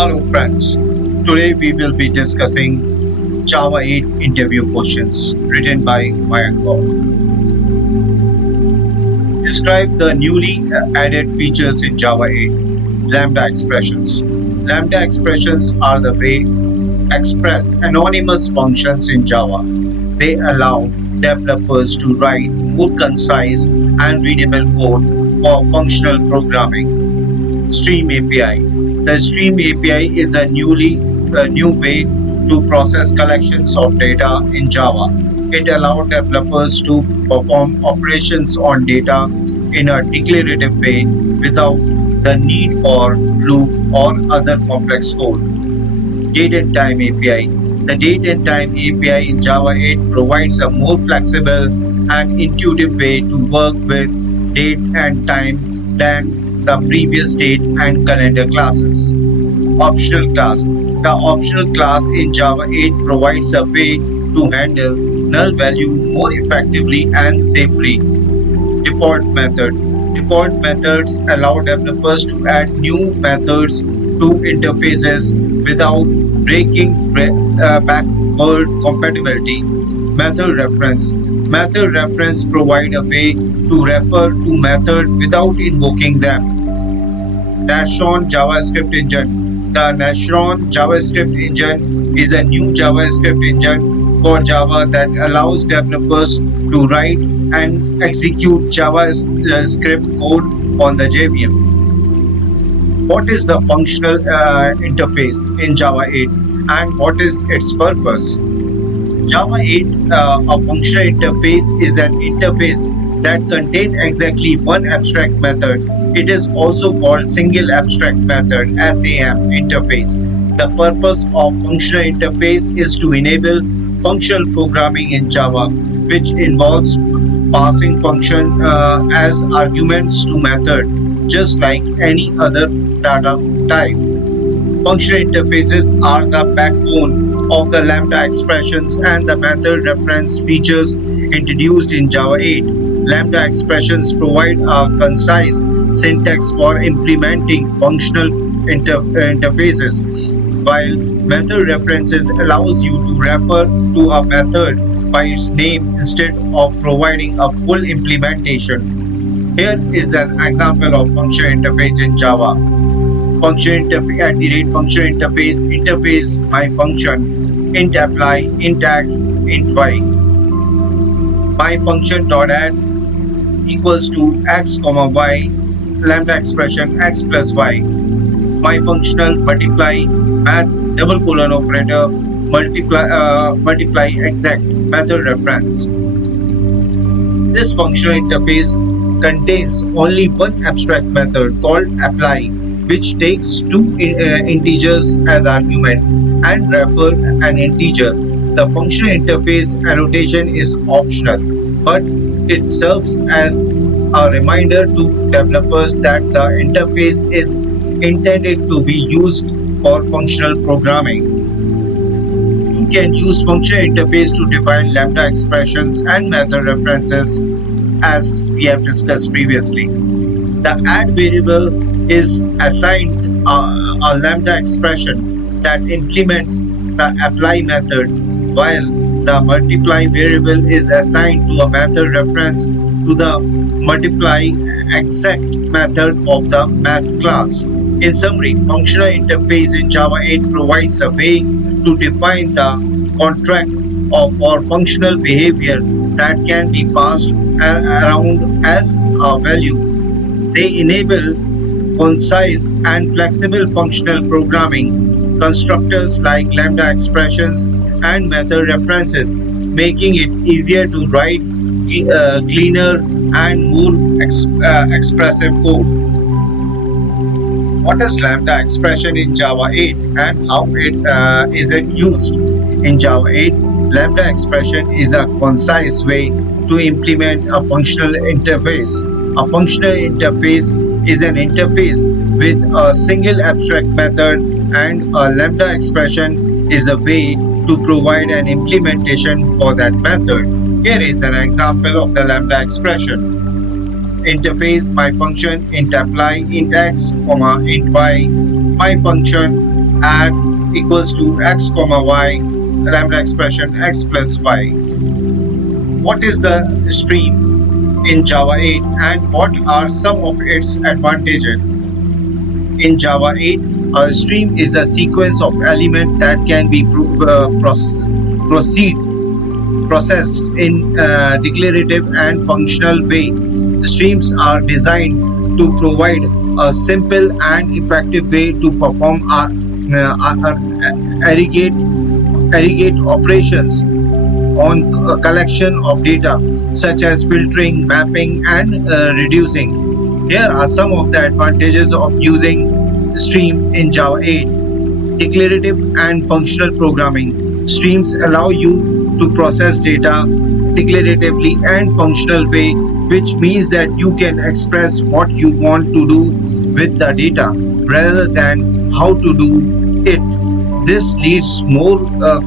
Hello friends, today we will be discussing Java 8 interview questions written by Mayank. Describe the newly added features in Java 8. Lambda expressions. Lambda expressions are the way express anonymous functions in Java. They allow developers to write more concise and readable code for functional programming. Stream API. The Stream API is a new way to process collections of data in Java. It allows developers to perform operations on data in a declarative way without the need for loop or other complex code. Date and time API. The date and time API in Java 8 provides a more flexible and intuitive way to work with date and time than the previous date and calendar classes. Optional class. The optional class in Java 8 provides a way to handle null value more effectively and safely. Default method. Default methods allow developers to add new methods to interfaces without breaking backward compatibility. Method reference. Method reference provide a way to refer to method without invoking them. Nashon JavaScript engine. The Nashon JavaScript engine is a new JavaScript engine for Java that allows developers to write and execute JavaScript code on the JVM. What is the functional interface in Java 8 and what is its purpose? Java 8, a functional interface, is an interface that contains exactly one abstract method. It is also called single abstract method (SAM) interface. The purpose of functional interface is to enable functional programming in Java, which involves passing function as arguments to method, just like any other data type. Functional interfaces are the backbone of the Lambda expressions and the method reference features introduced in Java 8. Lambda expressions provide a concise syntax for implementing functional interfaces, while method references allows you to refer to a method by its name instead of providing a full implementation. Here is an example of functional interface in Java. Function interface at the rate function interface my function int apply int x int y. My function dot add equals to x comma y lambda expression x plus y. My functional multiply math double colon operator multiply exact method reference. This functional interface contains only one abstract method called apply, which takes two integers as argument and refer an integer. The functional interface annotation is optional, but it serves as a reminder to developers that the interface is intended to be used for functional programming. You can use functional interface to define lambda expressions and method references as we have discussed previously. The add variable is assigned a lambda expression that implements the apply method, while the multiply variable is assigned to a method reference to the multiply exact method of the math class. In summary, functional interface in Java 8 provides a way to define the contract for functional behavior that can be passed around as a value. They enable concise and flexible functional programming, constructors like lambda expressions and method references, making it easier to write cleaner and more expressive code. What is lambda expression in Java 8 and how is it used? In Java 8, lambda expression is a concise way to implement a functional interface. A functional interface is an interface with a single abstract method, and a lambda expression is a way to provide an implementation for that method. Here is an example of the lambda expression. Interface my function int apply int x comma int y. My function add equals to x comma y, lambda expression x plus y. What is the stream in Java 8 and what are some of its advantages? In Java 8, a stream is a sequence of elements that can be proceed processed in a declarative and functional way. Streams are designed to provide a simple and effective way to perform aggregate aggregate operations on a collection of data such as filtering, mapping, and reducing. Here are some of the advantages of using Stream in Java 8. Declarative and functional programming. Streams allow you to process data declaratively and functional way, which means that you can express what you want to do with the data rather than how to do it. This leads more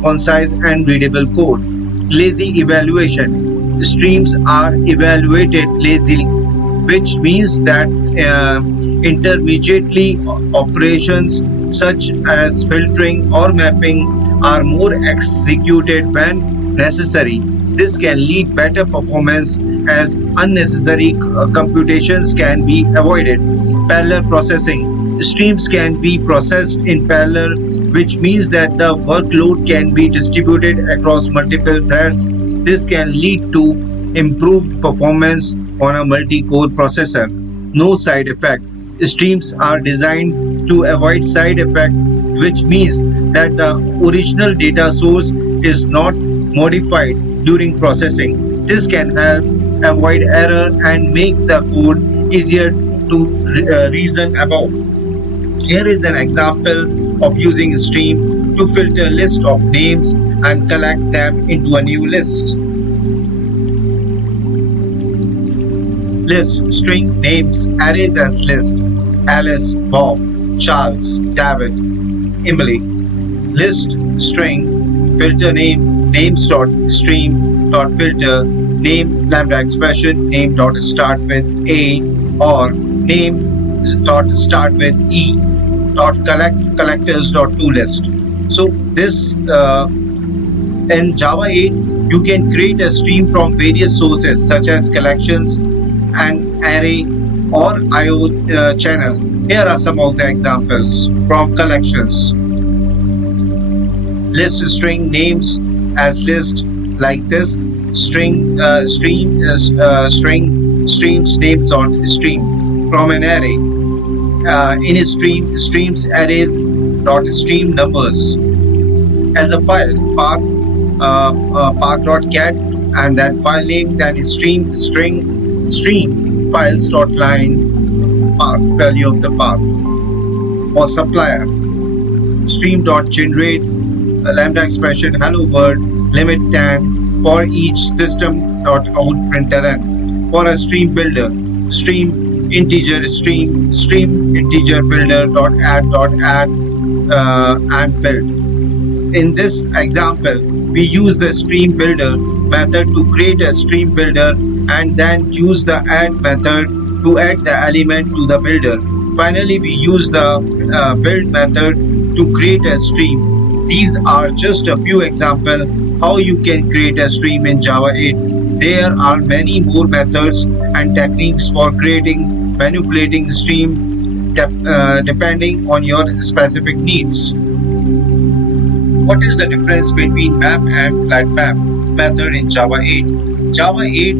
concise and readable code. Lazy evaluation. Streams are evaluated lazily, which means that intermediately operations such as filtering or mapping are more executed when necessary. This can lead better performance as unnecessary computations can be avoided. Parallel processing. Streams can be processed in parallel, which means that the workload can be distributed across multiple threads. This can lead to improved performance on a multi-core processor. No side effect. Streams are designed to avoid side effect, which means that the original data source is not modified during processing. This can help avoid error and make the code easier to reason about. Here is an example of using stream to filter a list of names and collect them into a new list. List string names arrays as list Alice, Bob, Charles, David, Emily. List string filter names dot stream dot filter name lambda expression name dot start with a or name dot start with e dot collectors dot to list. So this in Java 8 you can create a stream from various sources such as collections, an array, or IO channel. Here are some of the examples from collections. List string names as list like this. String streams names on stream from an array. In a streams arrays dot stream numbers as a file path.cat and that file name, then is stream files dot line path value of the path. For supplier, stream dot generate lambda expression hello world limit 10 for each system dot out println. For a stream builder, stream integer builder dot add and build. In this example, we use the stream builder method to create a stream builder and then use the add method to add the element to the builder. Finally, we use the build method to create a stream. These are just a few examples how you can create a stream in Java 8. There are many more methods and techniques for creating, manipulating stream depending on your specific needs. What is the difference between map and flat map method in Java 8? Java 8,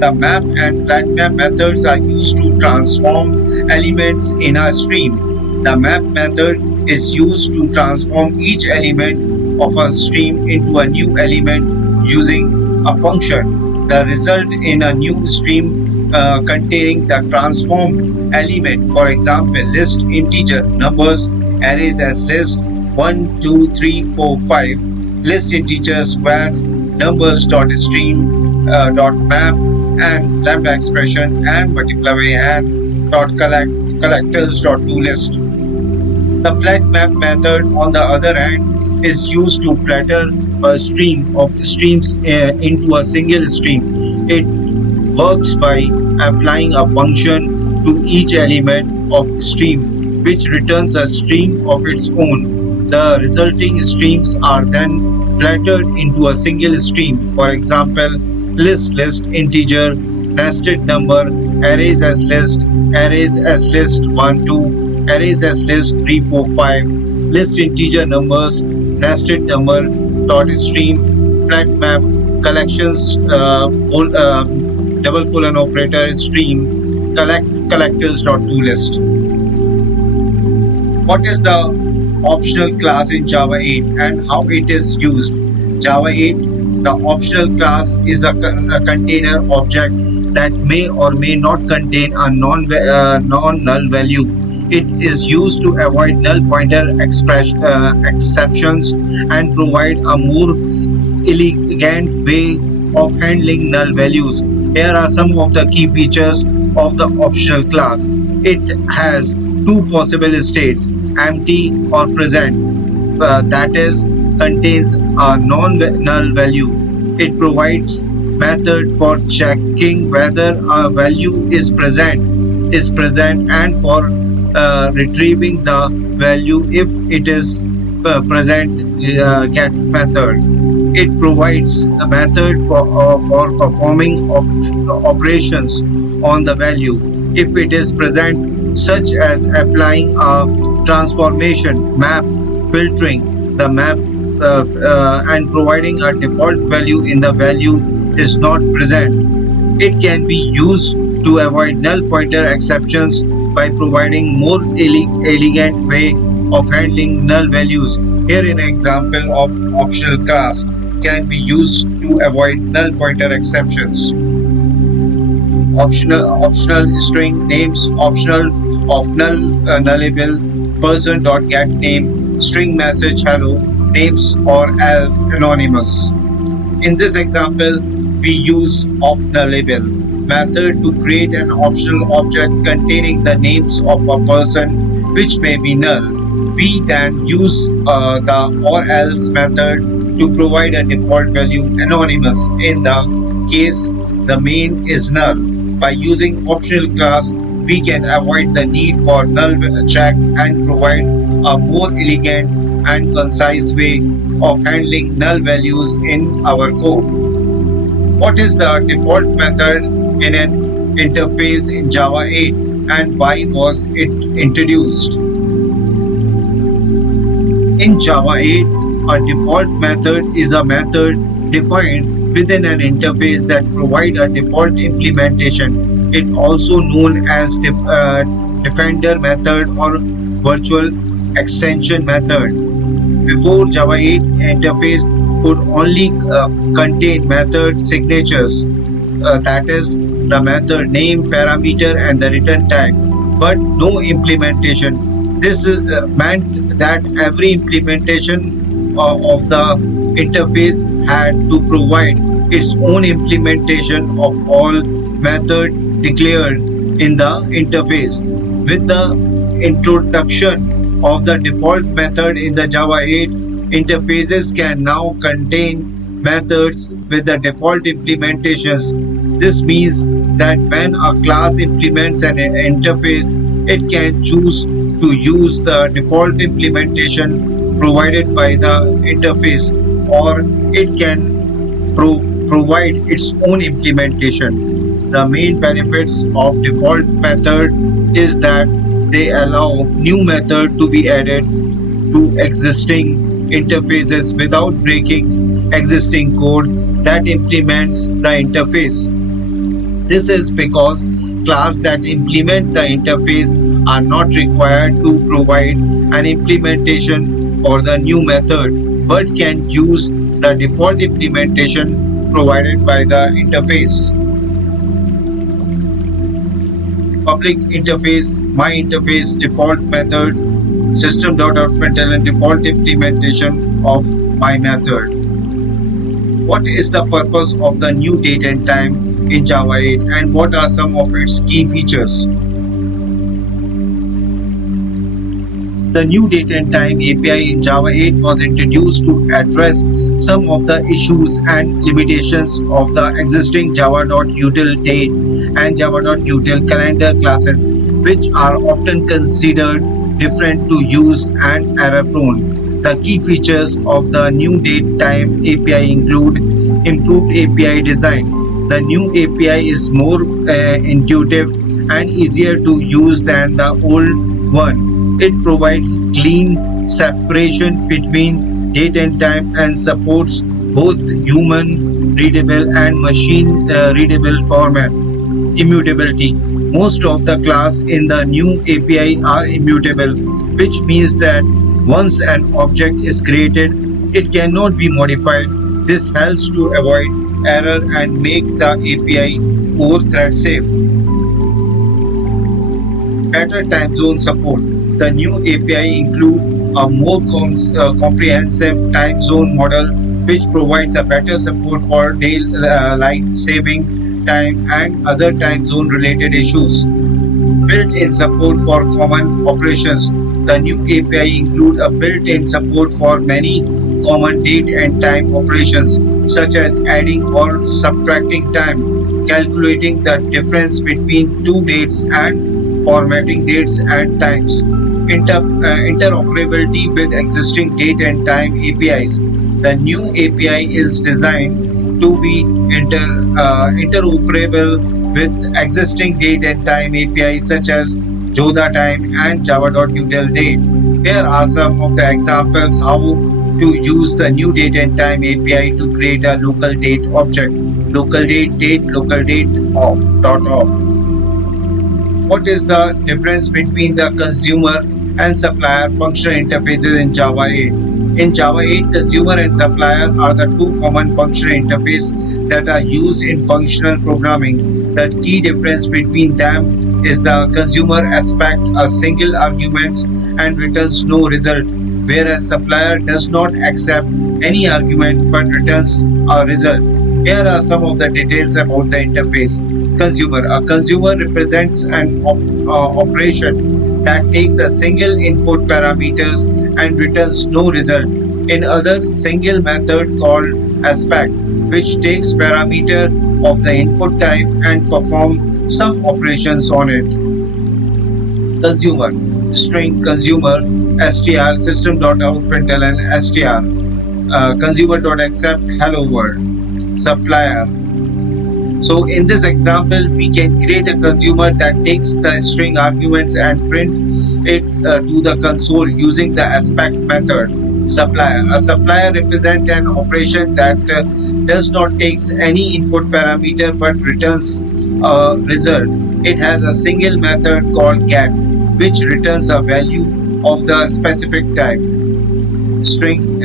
the map and flat map methods are used to transform elements in a stream. The map method is used to transform each element of a stream into a new element using a function. The result in a new stream containing the transformed element. For example, list integer numbers arrays as list 1, 2, 3, 4, 5. List integer squares numbers dot stream dot map and lambda expression and multiply and dot collectors dot to list. The flat map method, on the other hand, is used to flatter a stream of streams into a single stream. It works by applying a function to each element of stream, which returns a stream of its own. The resulting streams are then flattered into a single stream. For example, list, integer, nested number, arrays as list, arrays as list 1, 2, arrays as list 3, 4, 5, list integer numbers, nested number, dot stream, flat map, collections, double colon operator stream, collectors dot to list. What is the optional class in Java 8 and how it is used? Java 8, the optional class is a container object that may or may not contain a non-null value. It is used to avoid null pointer exceptions and provide a more elegant way of handling null values. Here are some of the key features of the optional class. It has two possible states, empty or present, that is, contains a non-null value. It provides method for checking whether a value is present and for retrieving the value if it is present, get method. It provides a method for performing operations on the value if it is present, such as applying a transformation, map, filtering the map, and providing a default value in the value is not present. It can be used to avoid null pointer exceptions by providing more elegant way of handling null values. Here an example of optional class can be used to avoid null pointer exceptions. Optional string names, optional of nullable, person dot get name, string message hello, names or else anonymous. In this example, we use of_nullable method to create an optional object containing the names of a person which may be null. We then use the or else method to provide a default value anonymous in the case the main is null. By using optional class, we can avoid the need for null check and provide a more elegant and concise way of handling null values in our code. What is the default method in an interface in Java 8 and why was it introduced? In Java 8, a default method is a method defined within an interface that provides a default implementation. It also known as defender method or virtual extension method. Before Java 8 interface could only contain method signatures, that is the method name, parameter and the return type, but no implementation. This meant that every implementation of the interface had to provide its own implementation of all method declared in the interface. With the introduction of the default method in the Java 8, interfaces can now contain methods with the default implementations. This means that when a class implements an interface, it can choose to use the default implementation provided by the interface, or it can provide its own implementation. The main benefits of default method is that they allow new method to be added to existing interfaces without breaking existing code that implements the interface. This is because class that implement the interface are not required to provide an implementation for the new method, but can use the default implementation provided by the interface. Public interface, my interface, default method, system.out.println default implementation of my method. What is the purpose of the new date and time in Java 8 and what are some of its key features? The new date and time API in Java 8 was introduced to address some of the issues and limitations of the existing java.util date and java.util calendar classes, which are often considered different to use and error prone. The key features of the new date-time API include improved API design. The new API is more intuitive and easier to use than the old one. It provides clean separation between date and time and supports both human readable and machine readable format. Immutability. Most of the class in the new API are immutable, which means that once an object is created, it cannot be modified. This helps to avoid error and make the API more thread safe. Better time zone support. The new API include a more comprehensive time zone model which provides a better support for daylight saving time and other time zone related issues. Built-in support for common operations. The new API include a built-in support for many common date and time operations, such as adding or subtracting time, calculating the difference between two dates, and formatting dates and times. Interoperability with existing date and time APIs. The new API is designed to be interoperable with existing date and time APIs such as Joda time and Java.util date. Here are some of the examples how to use the new date and time API to create a local date object. Local date local date off. What is the difference between the consumer and supplier functional interfaces in Java 8? In Java 8, consumer and supplier are the two common functional interfaces that are used in functional programming. The key difference between them is the consumer aspect a single argument and returns no result, whereas supplier does not accept any argument but returns a result. Here are some of the details about the interface. Consumer. A consumer represents an operation that takes a single input parameters and returns no result. In other single method called aspect, which takes parameter of the input type and perform some operations on it. Consumer. String consumer str system.out.println str consumer.accept hello world. Supplier. So in this example, we can create a consumer that takes the string arguments and print it to the console using the aspect method. Supplier. A supplier represents an operation that does not take any input parameter but returns a result. It has a single method called get, which returns a value of the specific type. String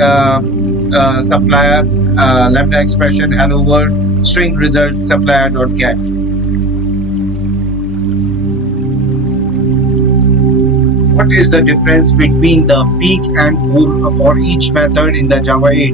supplier lambda expression hello world string result supplier.get. What is the difference between the peek and for each method in the Java 8?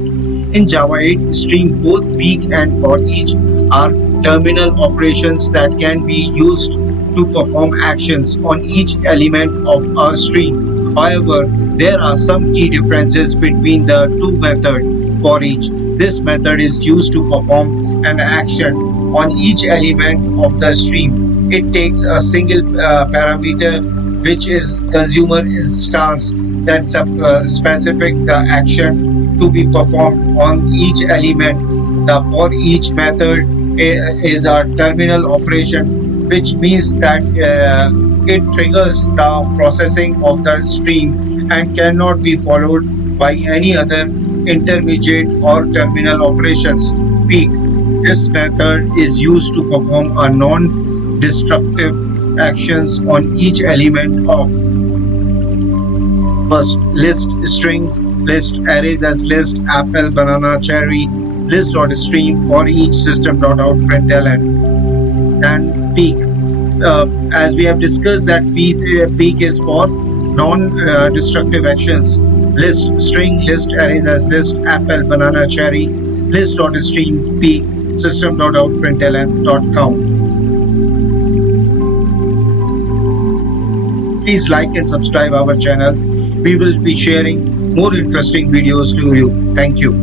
In Java 8 string, both peek and for each are terminal operations that can be used to perform actions on each element of a string. However, there are some key differences between the two methods for each. This method is used to perform an action on each element of the stream. It takes a single parameter which is consumer instance that specific the action to be performed on each element. The for each method is a terminal operation, which means that it triggers the processing of the stream and cannot be followed by any other intermediate or terminal operations. Peak. This method is used to perform a non-destructive actions on each element of first list string list arrays as list apple banana cherry list.stream for each system.out.println and peak. As we have discussed that peak is for non-destructive actions. List string list arrays as list apple banana cherry list.stream peak system.out.println.count. Please like and subscribe our channel. We will be sharing more interesting videos to you. Thank you.